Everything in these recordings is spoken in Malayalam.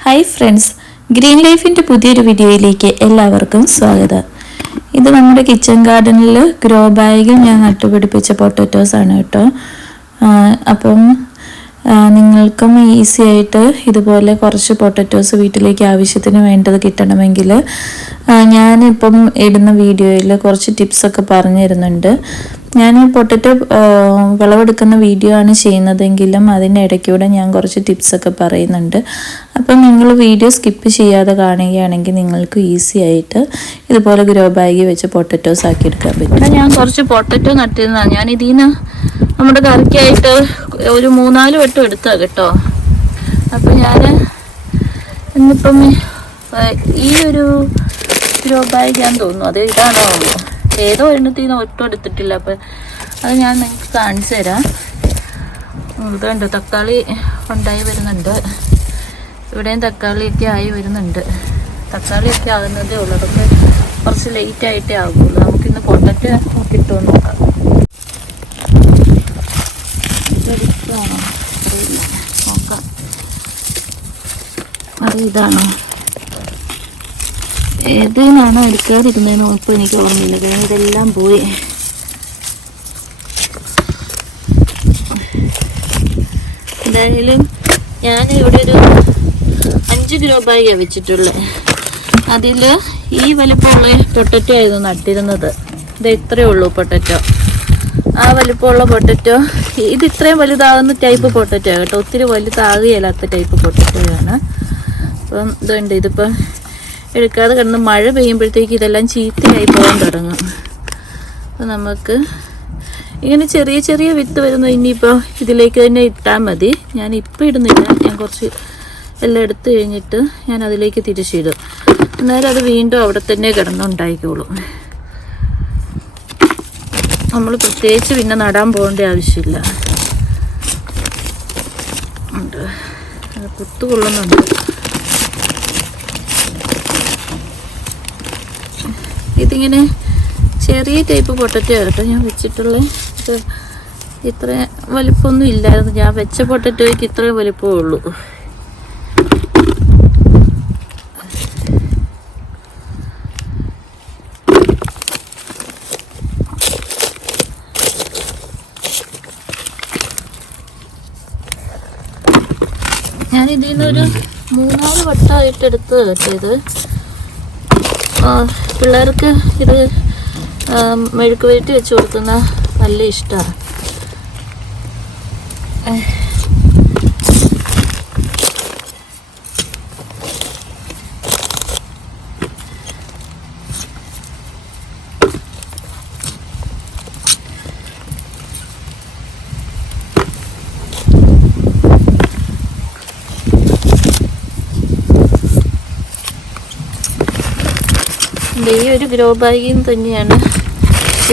ഹായ് ഫ്രണ്ട്സ് ഗ്രീൻ ലൈഫിന്റെ പുതിയൊരു വീഡിയോയിലേക്ക് എല്ലാവർക്കും സ്വാഗതം. ഇത് നമ്മുടെ കിച്ചൺ ഗാർഡനിൽ ഗ്രോ ബാഗിൽ ഞാൻ നട്ടുപിടിപ്പിച്ച പൊട്ടറ്റോസ് ആണ് കേട്ടോ. അപ്പം നിങ്ങൾക്കും ഈസി ആയിട്ട് ഇതുപോലെ കുറച്ച് പൊട്ടറ്റോസ് വീട്ടിലേക്ക് ആവശ്യത്തിന് വേണ്ടത് കിട്ടണമെങ്കിൽ ഞാനിപ്പം ഇടുന്ന വീഡിയോയിൽ കുറച്ച് ടിപ്സൊക്കെ പറഞ്ഞു തരുന്നുണ്ട്. ഞാൻ പൊട്ടറ്റോ വിളവെടുക്കുന്ന വീഡിയോ ആണ് ചെയ്യുന്നതെങ്കിലും അതിന്റെ ഇടയ്ക്കൂടെ ഞാൻ കുറച്ച് ടിപ്സൊക്കെ പറയുന്നുണ്ട്. അപ്പം നിങ്ങൾ വീഡിയോ സ്കിപ്പ് ചെയ്യാതെ കാണുകയാണെങ്കിൽ നിങ്ങൾക്ക് ഈസി ആയിട്ട് ഇതുപോലെ ഗ്രോ ബാഗിൽ വെച്ച് പൊട്ടറ്റോസ് ആക്കി എടുക്കാൻ പറ്റും. ഞാൻ കുറച്ച് പൊട്ടറ്റോ നട്ടിരുന്നതാണ് ഞാൻ ഇതിന് നമ്മുടെ കറിക്കായിട്ട് ഒരു മൂന്നാൽ വട്ടം എടുത്താ കേട്ടോ. അപ്പം ഞാൻ ഇന്നിപ്പം ഈ ഒരു ഗ്രോ ബാഗ് ഞാൻ തോന്നുന്നു. അത് ഇതാണോ? ഏതോ എണ്ണത്തിൽ നിന്ന് ഒട്ടും എടുത്തിട്ടില്ല. അപ്പം അത് ഞാൻ നിങ്ങൾക്ക് കാണിച്ചു തരാം. ഇതുണ്ട് തക്കാളി ഉണ്ടായി വരുന്നുണ്ട്. ഇവിടെയും തക്കാളിയൊക്കെ ആയി വരുന്നുണ്ട്. തക്കാളിയൊക്കെ ആകുന്നതേ ഉള്ളൂ. അതൊക്കെ കുറച്ച് ലേറ്റ് ആയിട്ടേ ആകുള്ളൂ നമുക്കിന്ന് പൊട്ടറ്റ് കിട്ടുമെന്ന് നോക്കാം. ഇതെടുക്കുവാണോ? അറിയില്ല. നോക്കാം. ഏതിനാണോ എടുക്കാതിരുന്നതിന് ഇപ്പം എനിക്ക് ഓർമ്മയില്ല. കാരണം ഇതെല്ലാം പോയി. എന്തായാലും ഞാൻ ഇവിടെ ഒരു അഞ്ച് കിലോ ബാഗാണ് വെച്ചിട്ടുള്ളത് അതിൽ ഈ വലിപ്പമുള്ള പൊട്ടറ്റോ ആയിരുന്നു നട്ടിരുന്നത്. ഇത് ഇത്രയേ ഉള്ളൂ പൊട്ടറ്റോ. ആ വലിപ്പമുള്ള പൊട്ടറ്റോ ഇത് ഇത്രയും വലുതാകുന്ന ടൈപ്പ് പൊട്ടറ്റോ കേട്ടോ ഒത്തിരി വലുതാകുകയില്ലാത്ത ടൈപ്പ് പൊട്ടറ്റോയാണ് അപ്പം ഇതുണ്ട് ഇതിപ്പം എടുക്കാതെ കിടന്ന് മഴ പെയ്യുമ്പോഴത്തേക്ക് ഇതെല്ലാം ചീത്തയായി പോകാൻ തുടങ്ങും. അപ്പം നമുക്ക് ഇങ്ങനെ ചെറിയ ചെറിയ വിത്ത് വരുന്ന ഇനിയിപ്പോൾ ഇതിലേക്ക് തന്നെ ഇട്ടാൽ മതി. ഞാൻ ഇപ്പം ഇടുന്നില്ല. ഞാൻ കുറച്ച് എല്ലാം എടുത്തു കഴിഞ്ഞിട്ട് ഞാൻ അതിലേക്ക് തിരിച്ചിടും. അന്നേരം അത് വീണ്ടും അവിടെ തന്നെ കിടന്നുണ്ടായിക്കോളും. നമ്മൾ പ്രത്യേകിച്ച് പിന്നെ നടാൻ പോകേണ്ട ആവശ്യമില്ല. കുത്തു കൊള്ളുന്നുണ്ട് ഇതിങ്ങനെ ചെറിയ ടൈപ്പ് പൊട്ടറ്റോ കേട്ടോ ഞാൻ വെച്ചിട്ടുള്ളത് ഇത്ര വലിപ്പമൊന്നും ഇല്ലായിരുന്നു. ഞാൻ വെച്ച പൊട്ടറ്റോയ്ക്ക് ഇത്രയും വലിപ്പമേ ഉള്ളൂ. ഞാൻ ഇതിൽ നിന്നൊരു മൂന്നാൽ വട്ടമായിട്ട് എടുത്ത് കേട്ടോ ഇത് പിള്ളേർക്ക് ഇത് മെഴുക്ക് വരട്ടി വെച്ച് കൊടുക്കുന്ന നല്ല ഇഷ്ടമാണ് ഈ ഒരു ഗ്രോ ബാഗിൽ തന്നെയാണ്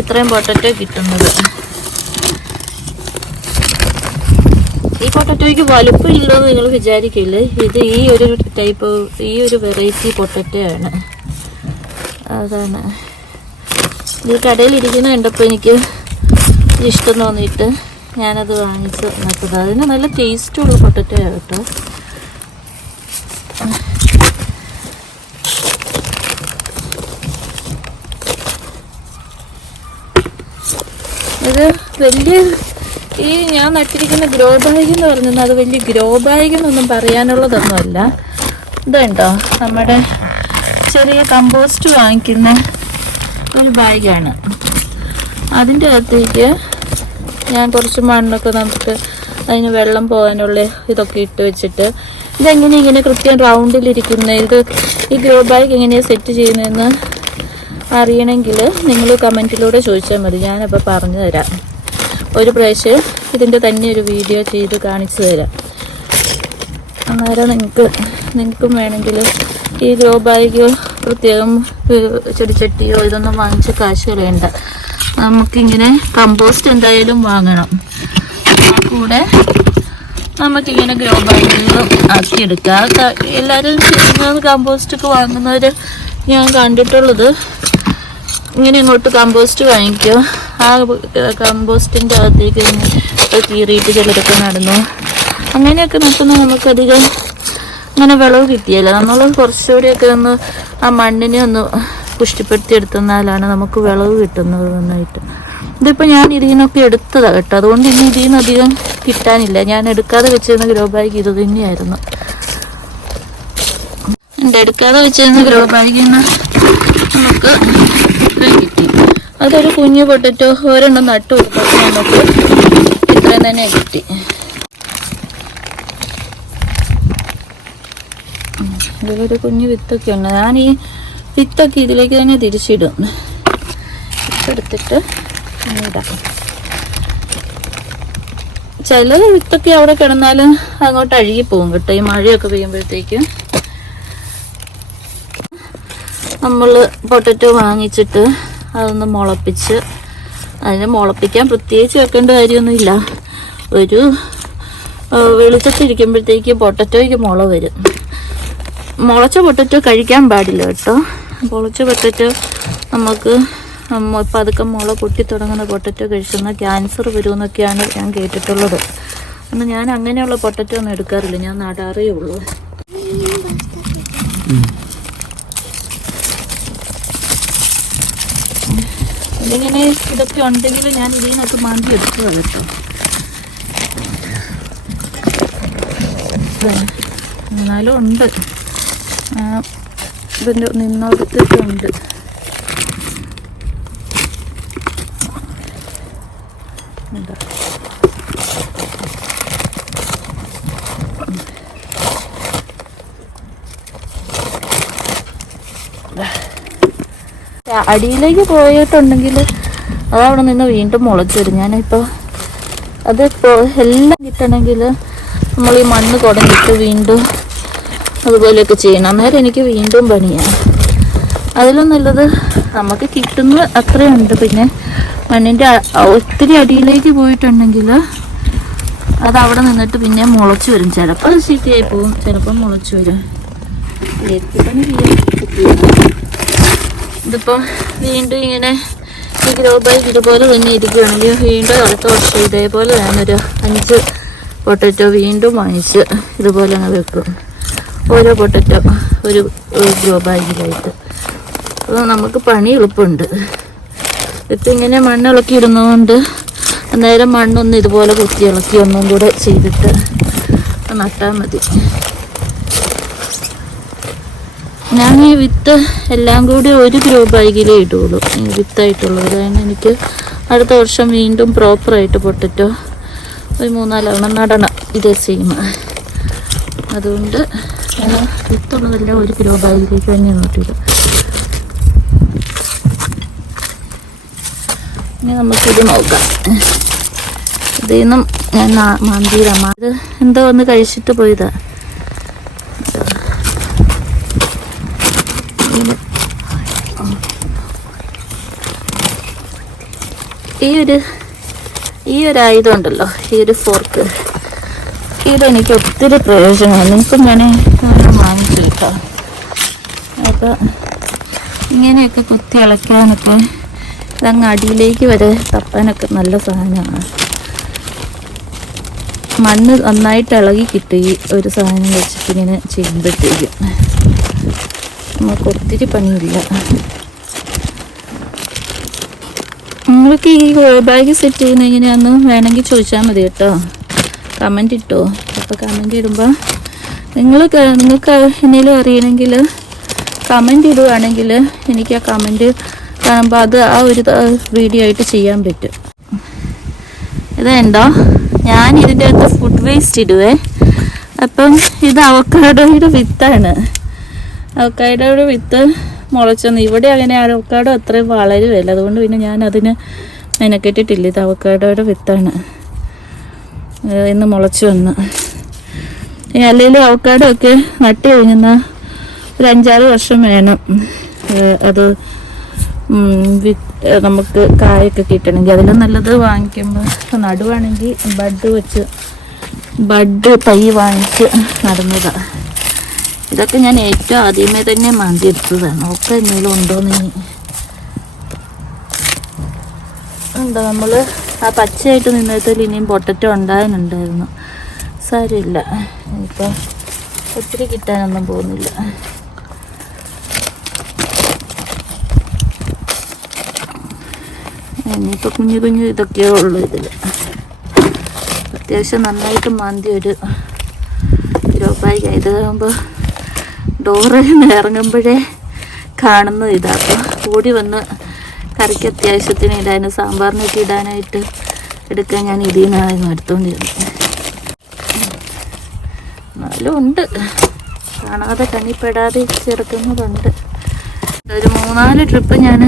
ഇത്രയും പൊട്ടറ്റോ കിട്ടുന്നത്. ഈ പൊട്ടറ്റോയ്ക്ക് വലുപ്പമില്ലെന്ന് നിങ്ങൾ വിചാരിക്കില്ലേ? ഇത് ഈ ഒരു ടൈപ്പ് ഈ ഒരു വെറൈറ്റി പൊട്ടറ്റോ ആണ്. അതാണ്. ഇത് കടയിൽ ഇരിക്കുന്ന കണ്ടപ്പോൾ എനിക്ക് ഇഷ്ടം തോന്നിയിട്ട് ഞാനത് വാങ്ങിച്ച് നട്ടത് അതിന് നല്ല ടേസ്റ്റുള്ള പൊട്ടറ്റോ കേട്ടോ ഇത് വലിയ ഈ ഞാൻ നട്ടിരിക്കുന്ന ഗ്രോ ബാഗ് എന്ന് പറഞ്ഞാൽ അത് വലിയ ഗ്രോ ബാഗ് എന്നൊന്നും പറയാനുള്ളതൊന്നുമല്ല. ഇതുണ്ടോ? നമ്മുടെ ചെറിയ കമ്പോസ്റ്റ് വാങ്ങിക്കുന്ന ഒരു ബാഗാണ്. അതിന്റെ അകത്തേക്ക് ഞാൻ കുറച്ച് മണ്ണൊക്കെ നമുക്ക് അതിന് വെള്ളം പോകാനുള്ള ഇതൊക്കെ ഇട്ട് വെച്ചിട്ട് ഇതെങ്ങനെ ഇങ്ങനെ കൃത്യം റൗണ്ടിലിരിക്കുന്ന ഇത് ഈ ഗ്രോ ബാഗ് എങ്ങനെയാണ് സെറ്റ് ചെയ്യുന്നതെന്ന് അറിയണമെങ്കിൽ നിങ്ങൾ കമന്റിലൂടെ ചോദിച്ചാൽ മതി. ഞാനപ്പോൾ പറഞ്ഞു തരാം ഒരു പ്രാവശ്യം ഇതിന്റെ തന്നെ ഒരു വീഡിയോ ചെയ്ത് കാണിച്ചു തരാം. അന്നേരം നിങ്ങൾക്ക് നിങ്ങൾക്കും വേണമെങ്കിൽ ഈ ഗ്രോ ബാഗ് പ്രത്യേകം ചെടിച്ചട്ടിയോ ഇതൊന്നും വാങ്ങിച്ച് കാശ് കളയണ്ട. നമുക്കിങ്ങനെ കമ്പോസ്റ്റ് എന്തായാലും വാങ്ങണം. കൂടെ നമുക്കിങ്ങനെ ഗ്രോ ബാഗുകൾ ആക്കിയെടുക്കാം. എല്ലാവരും ചെയ്യുന്നത് കമ്പോസ്റ്റ് ഒക്കെ വാങ്ങുന്നവർ ഞാൻ കണ്ടിട്ടുള്ളത് ഇങ്ങനെ ഇങ്ങോട്ട് കമ്പോസ്റ്റ് വാങ്ങിക്കും ആ കമ്പോസ്റ്റിന്റെ അകത്തേക്ക് കീറിയിട്ട് ചിലരൊക്കെ നടന്നു. അങ്ങനെയൊക്കെ നട്ടുന്ന നമുക്കധികം അങ്ങനെ വിളവ് കിട്ടിയല്ല. നമ്മൾ കുറച്ചുകൂടിയൊക്കെ ഒന്ന് ആ മണ്ണിനെ ഒന്ന് പുഷ്ടിപ്പെടുത്തി എടുത്തെന്നാലാണ് നമുക്ക് വിളവ് കിട്ടുന്നത് നന്നായിട്ട്. ഇതിപ്പോൾ ഞാൻ ഇതിൽ നിന്നൊക്കെ എടുത്തതാണ് കേട്ടോ. അതുകൊണ്ട് ഇനി ഇതിൽ നിന്ന് അധികം കിട്ടാനില്ല. ഞാൻ എടുക്കാതെ വെച്ചിരുന്ന ഗ്രോ ബാഗ് ഇത് തന്നെയായിരുന്നു. എന്റെ എടുക്കാതെ വെച്ചിരുന്ന ഗ്രോ ബാഗിൽ നിന്ന് നമുക്ക് അതൊരു കുഞ്ഞു പൊട്ടറ്റോ ഒരെണ്ണം നട്ടു കൊടുത്തപ്പോൾ നമുക്ക്. ഇത്രയും തന്നെ കിട്ടി. ഇതിലൊരു കുഞ്ഞു വിത്തൊക്കെ ഉണ്ട്. ഞാൻ ഈ വിത്തൊക്കെ ഇതിലേക്ക് തന്നെ തിരിച്ചിടും. എടുത്തിട്ട് ഇടാം. ചില വിത്തൊക്കെ അവിടെ കിടന്നാൽ അങ്ങോട്ട് അഴുകി പോകും കേട്ടോ. ഈ മഴയൊക്കെ പെയ്യുമ്പോഴത്തേക്കും. നമ്മൾ പൊട്ടറ്റോ വാങ്ങിച്ചിട്ട് അതൊന്ന് മുളപ്പിച്ച് അതിനെ മുളപ്പിക്കാൻ പ്രത്യേകിച്ച് വെക്കേണ്ട കാര്യമൊന്നുമില്ല. ഒരു വെളിച്ചത്തിരിക്കുമ്പോഴത്തേക്ക് പൊട്ടറ്റോയ്ക്ക് മുള വരും. മുളച്ച പൊട്ടറ്റോ കഴിക്കാൻ പാടില്ല കേട്ടോ. മുളച്ച പൊട്ടറ്റോ നമുക്ക് ഇപ്പം പതുക്കെ മുള പൊട്ടി തുടങ്ങുന്ന പൊട്ടറ്റോ കഴിക്കുന്ന ക്യാൻസർ വരുമെന്നൊക്കെയാണ് ഞാൻ കേട്ടിട്ടുള്ളത്. അന്ന് ഞാൻ അങ്ങനെയുള്ള പൊട്ടറ്റോ ഒന്നും എടുക്കാറില്ല. ഞാൻ നടാറേ ഉള്ളൂ. ഇതിങ്ങനെ ഇതൊക്കെ ഉണ്ടെങ്കിൽ ഞാൻ ഇതിനൊക്കെ മാന്തി എടുക്കുക കേട്ടോ. എന്നാലും ഉണ്ട്. ഇതിന്റെ നിന്നോടത്തൊക്കെ ഉണ്ട്. ഇതാ. അടിയിലേക്ക് പോയിട്ടുണ്ടെങ്കിൽ അത് അവിടെ നിന്ന് വീണ്ടും മുളച്ചു വരും ഞാനിപ്പോൾ അത് എല്ലാം കിട്ടണമെങ്കിൽ നമ്മൾ ഈ മണ്ണ് കുടഞ്ഞിട്ട് വീണ്ടും അതുപോലെയൊക്കെ ചെയ്യണം. അന്നേരം എനിക്ക് വീണ്ടും പണിയാണ്. അതിലും നല്ലത് നമുക്ക് കിട്ടുന്ന അത്രയുണ്ട്. പിന്നെ മണ്ണിന്റെ ഒത്തിരി അടിയിലേക്ക് പോയിട്ടുണ്ടെങ്കിൽ അത് അവിടെ നിന്നിട്ട് പിന്നെ മുളച്ചു വരും. ചിലപ്പോൾ ചീത്തയായി പോവും ചിലപ്പോൾ മുളച്ചു വരും. ഇതിപ്പം വീണ്ടും ഇങ്ങനെ ഈ ഗ്രോ ബാഗ് ഇതുപോലെ തന്നെ ഇരിക്കുകയാണെങ്കിൽ വീണ്ടും അടുത്ത വർഷം ഇതേപോലെ ഞാനൊരു അഞ്ച് പൊട്ടറ്റോ വീണ്ടും വാങ്ങിച്ച് ഇതുപോലെ അങ്ങ് വെക്കും. ഓരോ പൊട്ടറ്റോ ഒരു ഗ്രോ ബാഗിലായിട്ട്. അപ്പോൾ നമുക്ക് പണി എളുപ്പമുണ്ട്. ഇങ്ങനെ മണ്ണ് ഇളക്കി ഇടുന്നതുകൊണ്ട് അന്നേരം മണ്ണൊന്ന് ഇതുപോലെ കുത്തി ഇളക്കി ഒന്നും കൂടെ ചെയ്തിട്ട് നട്ടാൽ മതി. ഞാൻ ഈ വിത്ത് എല്ലാം കൂടി ഒരു ഗ്രൂപ്പ് ബാഗിലേ ഇടുള്ളൂ. ഈ വിത്തായിട്ടുള്ളത്. കാരണം എനിക്ക് അടുത്ത വർഷം വീണ്ടും പ്രോപ്പറായിട്ട് പൊട്ടിറ്റോ ഒരു മൂന്നാലെണ്ണം നടണം ഇതേ സെയിം അതുകൊണ്ട് വിത്തുള്ളതെല്ലാം ഒരു ഗ്രൂപ്പ് ബാഗിലേക്ക് തന്നെ നോട്ടിടും ഇനി നമുക്കിത് നോക്കാം. ഇതിൽ നിന്നും ഞാൻ മന്തിയിലമ്മ ഇത് എന്തോ ഒന്ന് കഴിച്ചിട്ട് പോയതാ. ഈ ഒരു ഈ ഒരു ആയുധം ഉണ്ടല്ലോ ഈ ഒരു ഫോർക്ക്. ഇതെനിക്ക് ഒത്തിരി പ്രയോജനമാണ് നിങ്ങൾക്ക് ഞാൻ ഇങ്ങനെ വാങ്ങിച്ചു കേട്ടോ അപ്പോൾ ഇങ്ങനെയൊക്കെ കുത്തി ഇളക്കാനൊക്കെ ഇതങ്ങ് അടിയിലേക്ക് വരെ തപ്പാനൊക്കെ നല്ല സാധനമാണ്. മണ്ണ് നന്നായിട്ട് ഇളകി കിട്ടി ഒരു സാധനം വെച്ചിട്ട് ഇങ്ങനെ ചെയ്യുമ്പോഴത്തേക്കും. നമുക്ക് ഒത്തിരി പണിയില്ല. നിങ്ങൾക്ക് ഈ ബാഗ് സെറ്റ് ചെയ്യുന്ന എങ്ങനെയാണെന്ന് വേണമെങ്കിൽ ചോദിച്ചാൽ മതി കേട്ടോ. കമന്റ് ഇട്ടോ. അപ്പോൾ കമന്റ് ഇടുമ്പോൾ നിങ്ങൾ നിങ്ങൾക്ക് എന്തെങ്കിലും അറിയണമെങ്കിൽ കമന്റ് ഇടുവാണെങ്കിൽ എനിക്ക് ആ കമന്റ് കാണുമ്പോൾ അത് ആ ഒരു വീഡിയോ ആയിട്ട് ചെയ്യാൻ പറ്റും. ഇതുണ്ടോ? ഞാൻ ഇതിന്റെ അകത്ത് ഫുഡ് വേസ്റ്റ് ഇടുവേ. അപ്പം ഇത് അവക്കാഡോയുടെ വിത്താണ്. അവക്കാഡോയുടെ വിത്ത് മുളച്ചൊന്ന്. ഇവിടെ അങ്ങനെ അവക്കാടോ അത്രയും വളരുമല്ല അതുകൊണ്ട് പിന്നെ ഞാൻ അതിന് മെനക്കെട്ടിട്ടില്ല. ഇത് അവക്കാടോടെ വിത്താണ്. ഇന്ന് മുളച്ചു വന്ന്. അല്ലെങ്കിൽ അവക്കാടോ ഒക്കെ നട്ട് കഴിഞ്ഞാൽ ഒരു അഞ്ചാറ് വർഷം വേണം. അത് നമുക്ക് കായൊക്കെ കിട്ടണമെങ്കിൽ. അതിലും നല്ലത് വാങ്ങിക്കുമ്പോൾ നടുവാണെങ്കിൽ ബഡ് വെച്ച് ബഡ് തൈ വാങ്ങിച്ച് നടുന്നതാണ് ഇതൊക്കെ ഞാൻ ഏറ്റവും ആദ്യമേ തന്നെ മാന്തി എടുത്തതാണ് ഒക്കെ എന്തെങ്കിലും ഉണ്ടോന്ന് ഉണ്ടോ നമ്മൾ ആ പച്ചയായിട്ട് നിന്നതിൽ ഇനിയും പൊട്ടറ്റോ ഉണ്ടാകാനുണ്ടായിരുന്നു. സാരമില്ല. ഇപ്പം ഒത്തിരി കിട്ടാനൊന്നും പോകുന്നില്ല. ഇനിയിപ്പോൾ കുഞ്ഞു കുഞ്ഞു ഇതൊക്കെയേ ഉള്ളൂ ഇതിൽ അത്യാവശ്യം നന്നായിട്ട് മാന്തി ഒരു ഗ്രോപ്പായി ഇതാകുമ്പോൾ ഡോറിൽ നിന്ന് ഇറങ്ങുമ്പോഴേ കാണുന്ന ഇതാ. കൂടി വന്ന് കറിക്ക് അത്യാവശ്യത്തിന് ഇടാനും സാമ്പാറിനൊക്കെ ഇടാനായിട്ട് എടുക്കാൻ ഞാൻ ഇതിൽ നിന്നായിരുന്നു എടുത്തുകൊണ്ടിരുന്നത് എന്നാലും ഉണ്ട്. കാണാതെ കണ്ണിപ്പെടാതെ ചേർക്കുന്നതുണ്ട് ഒരു മൂന്നാൽ ട്രിപ്പ് ഞാൻ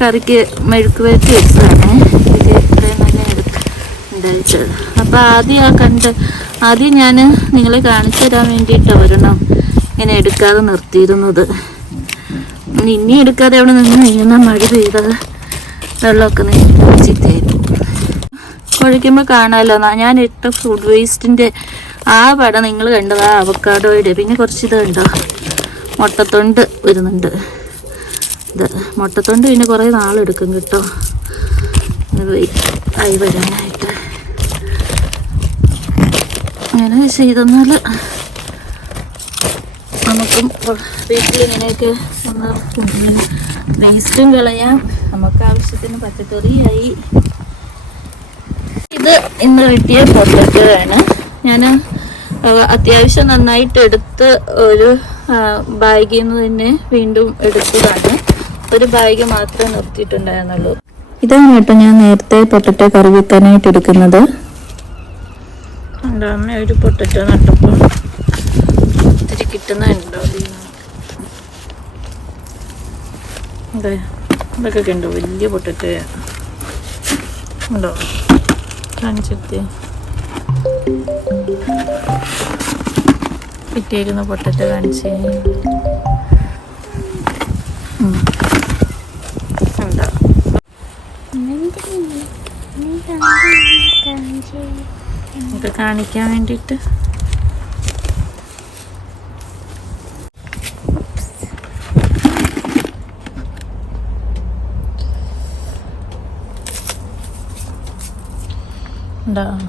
കറിക്ക് മെഴുക്ക് വരട്ടി വെച്ചതാണ്. ഇത് ഇത്രയും നല്ല എടുത്ത് ഉണ്ടായിട്ടത് അപ്പോൾ ആദ്യം ആ കണ്ട് ആദ്യം ഞാൻ നിങ്ങളെ കാണിച്ചു തരാൻ വേണ്ടിയിട്ട് ഒരെണ്ണം ഇങ്ങനെ എടുക്കാതെ നിർത്തിയിരുന്നത്. ഇനി എടുക്കാതെ അവിടെ നിന്ന് നീങ്ങുന്ന മഴ പെയ്ത വെള്ളമൊക്കെ നിന്ന് കുഴിക്കുമ്പോൾ കുഴയ്ക്കുമ്പോൾ കാണാമല്ലോ ഞാൻ ഇട്ട ഫുഡ് വേസ്റ്റിന്റെ ആ പടം നിങ്ങൾ കണ്ടത് ആ അവക്കാഡോയുടെ പിന്നെ കുറച്ച് ഇത് കണ്ടോ? മുട്ടത്തൊണ്ട് വരുന്നുണ്ട്. ഇത് മുട്ടത്തൊണ്ട് പിന്നെ കുറേ നാളെടുക്കും കേട്ടോ. ആയി വരാനായിട്ട്. അങ്ങനെ ചെയ്തെന്നാൽ നമുക്കും ഇങ്ങനെയൊക്കെ നമ്മൾ വേസ്റ്റും കളയാം. നമുക്ക് ആവശ്യത്തിന് പച്ചക്കറിയായി. ഇത് ഇന്ന് കിട്ടിയ പൊട്ടറ്റോയാണ്. ഞാൻ അത്യാവശ്യം നന്നായിട്ട് എടുത്ത് ഒരു ബാഗിൽ നിന്ന് തന്നെ വീണ്ടും എടുത്തതാണ്. ഒരു ബാഗ് മാത്രമേ നിർത്തിയിട്ടുണ്ടായിരുന്നുള്ളൂ. ഇതാണ് കേട്ടോ ഞാൻ നേരത്തെ പൊട്ടറ്റോ കറി വെക്കാനായിട്ട് എടുക്കുന്നത്. അമ്മ ഒരു പൊട്ടറ്റോ നട്ടപ്പോൾ കിട്ടുന്നുണ്ടോ അതെ ഇതൊക്കെ കണ്ടോ? വലിയ പൊട്ടറ്റോയാണ് ഉണ്ടോ? കാണിച്ചെത്തി കിട്ടിയിരുന്ന പൊട്ടറ്റ കാണിച്ച്. എന്താ ഉണ്ടോ നമുക്ക് കാണിക്കാൻ വേണ്ടിയിട്ട് ഉണ്ടോ ഉം.